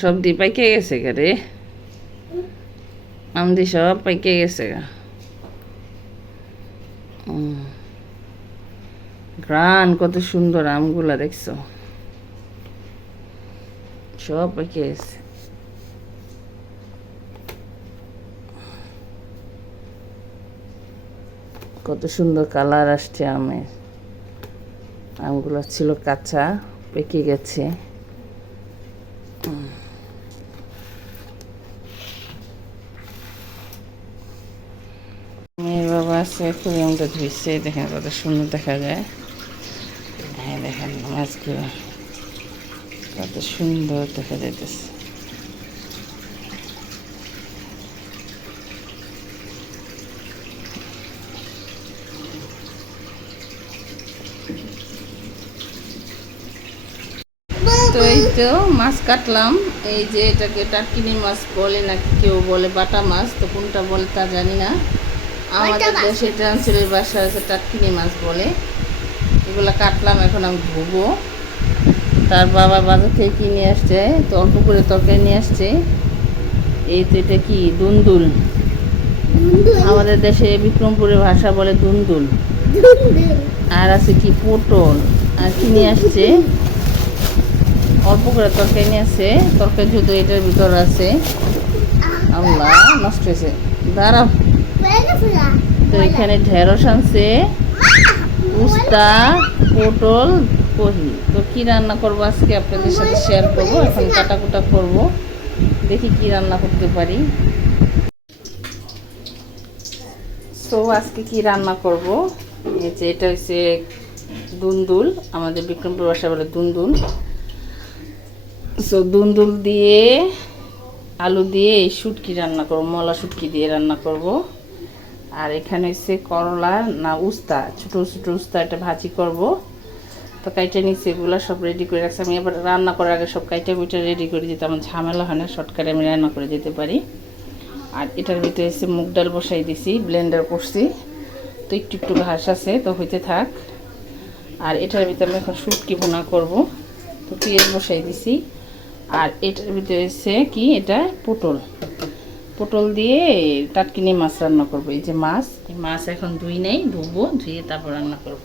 সবজি পাইকে গেছে গা রে, আমদি সব পাইকে গেছে গা। ঘ্রাণ কত সুন্দর আমগুলা দেখছো, সব পাইকে গেছে। কত সুন্দর কালার আসছে আমের। আমগুলো ছিল কাঁচা, পেকে গেছে। মেয়ের বাবা আছে, খুবই আমটা ধুইছে, দেখেন কত সুন্দর দেখা যায়। হ্যাঁ দেখেন মাছগুলো কত সুন্দর দেখা যাইতেছে। তো এই তো মাছ কাটলাম, এই যে এটাকে টাটকিনি মাছ বলে নাকি কেউ বলে বাটা মাছ, তো কোনটা বলে তা জানি না। আমাদের দেশে ট্রান্সলের বাসা আছে টাটকিনি মাছ বলে। এগুলো কাটলাম, এখন আমি ধুবো। তার বাবা বাজার থেকে কিনে আসছে, তো অল্প করে তরকারি নিয়ে আসছে। এই তো এটা কি দুন্দুল, আমাদের দেশে বিক্রমপুরের ভাষা বলে দুন্দুল। আর আছে কি পটল, আর কি নিয়ে আসছে অল্প করে তরকারি নিয়ে আসছে। তরকারি যেহেতু এটার ভিতর আছে, আল্লাহ নষ্ট হয়েছে, দাঁড়াও। তো এখানে ঢেঁড়স আনছে, উস্তা, পটল, কহি। তো কী রান্না করবো আজকে আপনাদের সাথে শেয়ার করবো। এখন কাটাকুটা করব, দেখি কি রান্না করতে পারি। তো আজকে কি রান্না করব, এই যে এটা হচ্ছে দুন্দুল, আমাদের বিক্রমপুর ভাষা বলে দুন্দুল। সো দুন্দুল দিয়ে আলু দিয়ে এই শুটকি রান্না করবো, মলা শুটকি দিয়ে রান্না করব। আর এখানে হচ্ছে করলা না উস্তা, ছোটো ছোটো উস্তা, এটা ভাজি করব। তো কাইটা নিচ্ছি, এগুলো সব রেডি করে রাখছি। আমি এবার রান্না করার আগে সব কাইটা বুইটা রেডি করে দিতে আমার ঝামেলা হয় না, শর্টকাটে আমি রান্না করে যেতে পারি। আর এটার ভিতরে এসে মুগ ডাল বসাই দিছি, ব্লেন্ডার করছি। তো একটু একটু ঘাস আছে, তো হইতে থাক। আর এটার ভিতরে আমি এখন শুটকি ভুনা করব, তো পেঁয়াজ বসাই দিছি। আর এটার ভিতরে এসে কি এটা পটল, পটল দিয়ে টাটকিনি মাছ রান্না করব। এই যে মাছ, এই মাছ এখন ধুই নেই, ধুবো, ধুয়ে তারপর রান্না করব।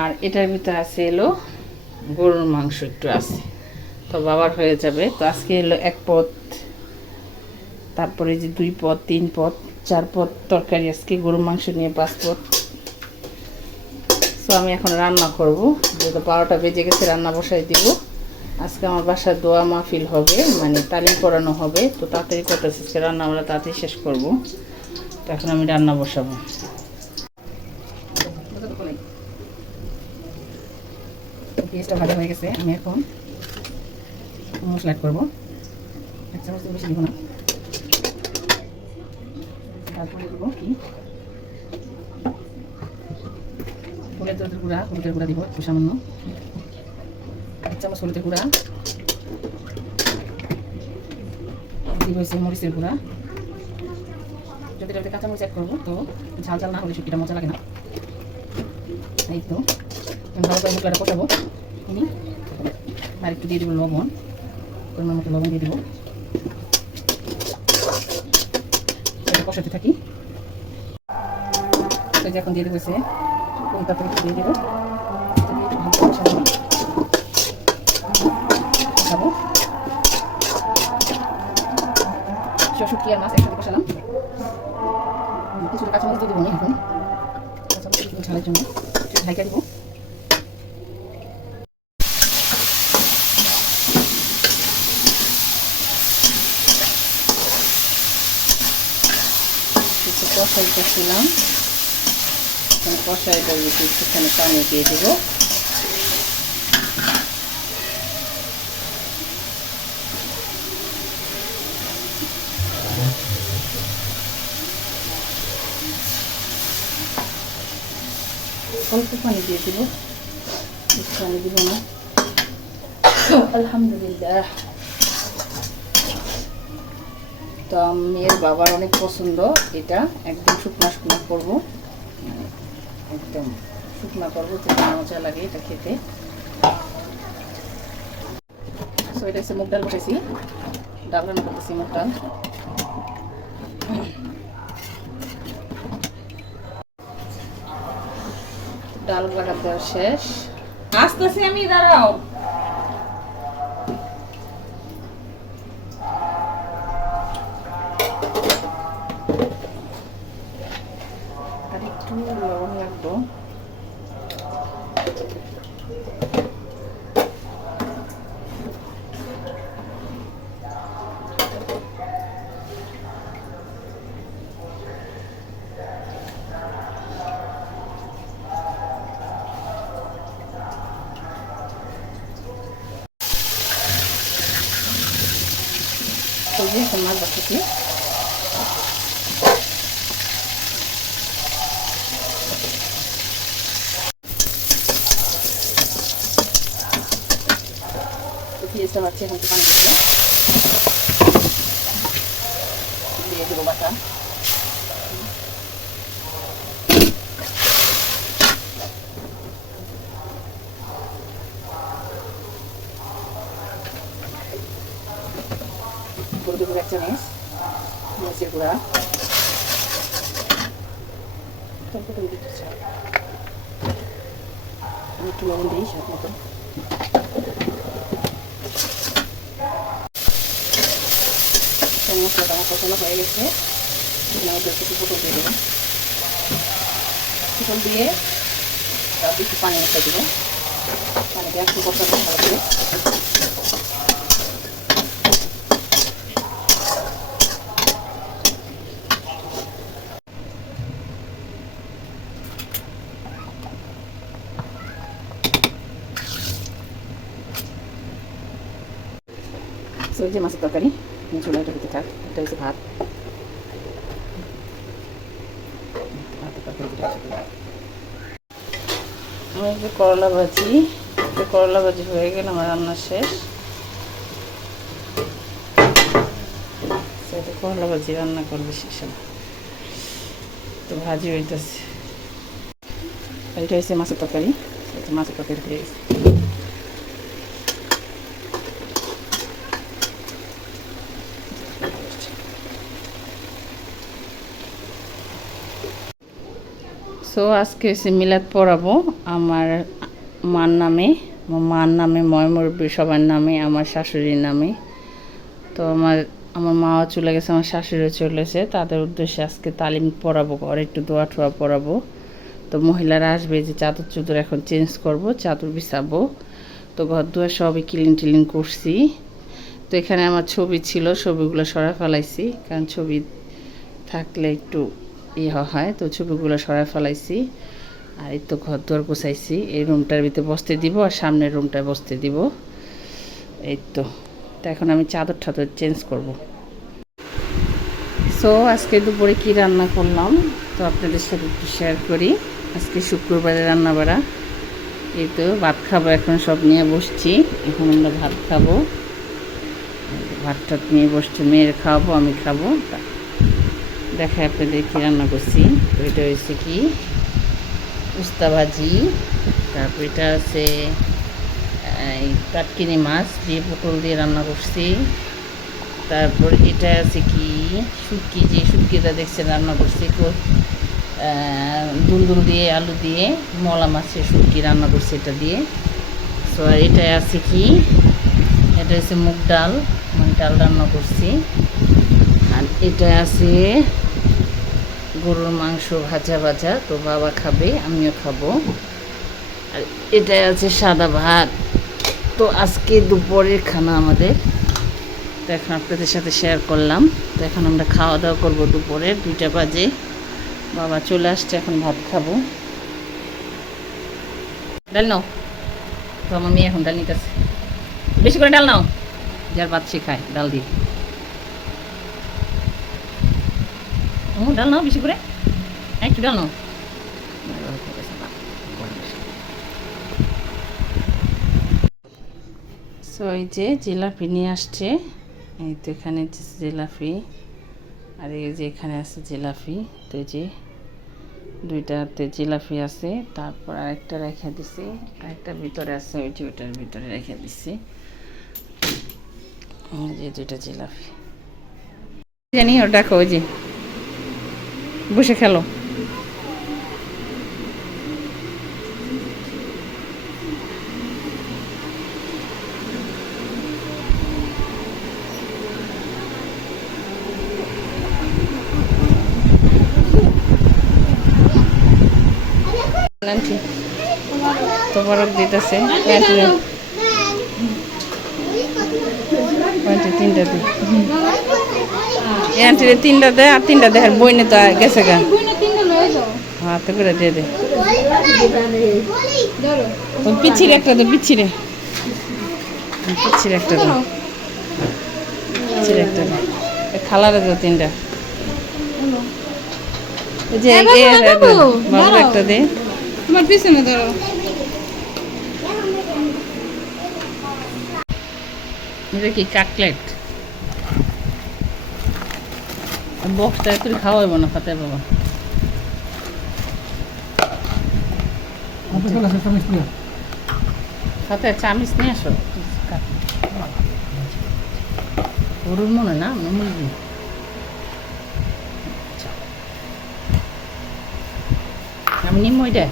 আর এটার ভিতরে আছে এলো গরুর মাংস একটু আছে, তো বাবার হয়ে যাবে। তো আজকে এলো এক পদ, তারপরে যে 2 পদ 3 পদ 4 পদ তরকারি, আজকে গরুর মাংস নিয়ে 5 পদ। তো আমি এখন রান্না করব, যেহেতু 12টা বেজে গেছে, রান্না বসাই দিব। আজকে আমার বাসায় দোয়া মাহফিল হবে, মানে তালিম করানো হবে, তো তাড়াতাড়ি করতেছি, আজকে রান্না আমরা তাড়াতাড়ি শেষ করব। তো এখন আমি রান্না বসাবো। পেঁয়াজটা ভাজা হয়ে গেছে, আমি এখন মশলা অ্যাড করবো। 1 চামচ বেশি দিব না। তারপরে দেবো কি হলুদের গুঁড়া, হলুদের গুঁড়া দিব একটু সামান্য, 1 চামচ হলুদের গুঁড়া দিব। হচ্ছে মরিচের গুঁড়া, যদি এটাতে কাঁচামরিচ অ্যাড করবো, তো ঝাল ঝাল না হলে শুটকিটা মজা লাগে না। এই তো ভালো করে মশলাটা কষাবো। আর একটু দিয়ে দেবো লবণ, পরিমাণ মতো লবণ দিয়ে দেবো। কষাতে থাকি, তো এখন দিয়ে দেবো হচ্ছে তারপরে একটু দিয়ে দেবো, খাবো শুটকি আর মাছ একসাথে কষালাম। কিছুটা কাঁচামরিচ দিয়ে দেবো না, এখন কাঁচামরিচ ঝালের জন্য একটু ঢাকা দেবো। একটু কষাই করছিলাম, কষাইটার ভিতরে একটুখানি পানি দিয়ে দেবো। অল্প পানি দিয়ে দেবো, পানি দিব না। আলহামদুলিল্লাহ। তো মেয়ের বাবার অনেক পছন্দ এটা, একদম শুকনা শুকনা করবো, একদম শুকনা করবো, মজা লাগে এটা খেতে। এটা হচ্ছে মুগ ডাল বসেছি, ডাল রান্না করতেছি মুগ ডাল। ডাল লাগাতে শেষ, আসতেছি আমি, দাঁড়াও। আর একটু লবণ লাগবো। মাছ বসাচ্ছি, পেঁয়াজটা বাড়ছে, এখন পানি দিয়ে দেবো বাটা। হলুদের গুঁড়া 1 চামচ, মরিচের গুঁড়া, আমি একটু লবণ দিই স্বাদ মতো। মশলাটা আমার কষানো হয়ে গেছে, একটু পটল দিয়ে দেবো। পটল দিয়ে তারপর একটু পানি মিশিয়ে দেবো, পানি দিয়ে একটু কষানো ভালো করে। যে মাছের তরকারি চুলাটা হতে থাক, এটা হচ্ছে ভাত। আমি একটু করলা ভাজি, করলা ভাজি হয়ে গেলে আমার রান্না শেষ। সেটা করলা ভাজি রান্না করবে শেষ, তো ভাজি হইতেছে। এটা হচ্ছে মাছের তরকারি, মাছের তরকারি হয়ে গেছে। সো আজকে হচ্ছে মিলাদ পড়াবো আমার মার নামে, মার নামে, ময়মুরব্বী সবার নামে, আমার শাশুড়ির নামে। তো আমার মাও চলে গেছে, আমার শাশুড়িও চলেছে, তাদের উদ্দেশ্যে আজকে তালিম পড়াবো, ঘরে একটু দোয়া টোয়া পড়াবো। তো মহিলারা আসবে, যে চাদর চুদর এখন চেঞ্জ করব, চাদর বিছাবো। তো ঘর দুয়ার সবই ক্লিন টিলিন করছি। তো এখানে আমার ছবি ছিল, ছবিগুলো সরাই ফেলাইছি, কারণ ছবি থাকলে একটু হয়, তো ছবিগুলো সরাই ফেলাইছি। আর এই তো ঘর দুয়ার গোছাইছি, এই রুমটার ভিতরে বসতে দিব আর সামনের রুমটায় বসতে দিব। এই তো এখন আমি চাদর ঠাদর চেঞ্জ করব। সো আজকে দুপুরে কি রান্না করলাম তো আপনাদের সাথে একটু শেয়ার করি। আজকে শুক্রবারে রান্না বাড়া, এই তো ভাত খাবো, এখন সব নিয়ে বসছি, এখন আমরা ভাত খাবো। ভাত টাত নিয়ে বসছি, মেয়ের খাওয়াবো, আমি খাবো। দেখা আপনাদের কী রান্না করছি। তো এটা হয়েছে কি উস্তা ভাজি, তারপর এটা আছে কাটকিনি মাছ দিয়ে পটল দিয়ে রান্না করছি। তারপর এটা আছে কি শুটকি, যে শুটকিটা দেখছেন রান্না করছি, দুলদুল দিয়ে আলু দিয়ে মলা মাছের শুটকি রান্না করছি এটা দিয়ে। সো আর এটা আছে কি, এটা হচ্ছে মুগ ডাল, মুগ ডাল রান্না করছি। আর এটা আছে গরুর মাংস ভাজা ভাজা, তো বাবা খাবে, আমিও খাবো। আর এটা আছে সাদা ভাত। তো আজকে দুপুরের খানা আমাদের, তো এখন আপনাদের সাথে শেয়ার করলাম। তো এখন আমরা খাওয়া দাওয়া করবো দুপুরে, 2টা বাজে, বাবা চলে আসছে, এখন ভাত খাবো। ডাল নাও, তো আমার মেয়ে এখন ডাল নিতেছে, বেশি করে ডাল নাও, যার ভাত সে খায় ডাল দিয়ে। ডাল নাও বেশি করে, একটু ডাল নাও। সো এই যে জিলাপি নিয়ে আসছে, এই তো এখানে জিলাপি, আর এই যে এখানে আছে জিলাপি। তো এই যে 2টাতে জিলাপি আছে, তারপর আরেকটা রেখে দিছি, আরেকটা ভিতরে আছে, ওই যে ওইটার ভিতরে রেখে দিছি। যে দুইটা জিলাপি জানি ওর ডাকো ওই যে বসে খেলো আন্টি তোবারক দিতেছে তিনটা দি আন্টিরে তিনটা দেয় আর তিনটা দেয় বই নে তো গেছে গা হ্যাঁ তো করে দিয়ে দে ওই পিছির একটা দে পিছিরে পিছির একটা দে পিছির একটা দে খালারে দাও তিনটা যে বাবুর একটা দে তোমার পিছনে ধরো এটা কি কাটলেট বক্সটা একটু খাওয়াইব না ফাতে বাবা ফাতে চামিচ নিয়ে আসো গরুর মনে না মুরগি আমি নিম ওইটা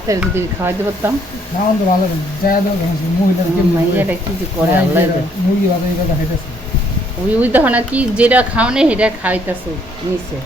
হাতের যদি খাওয়াইতে পারতাম মাইয়াটা কি যে করে আল্লাহ ওই ওই দেখো না কি যেটা খাওয়ানে সেটা খাওয়াইতেছে নিচে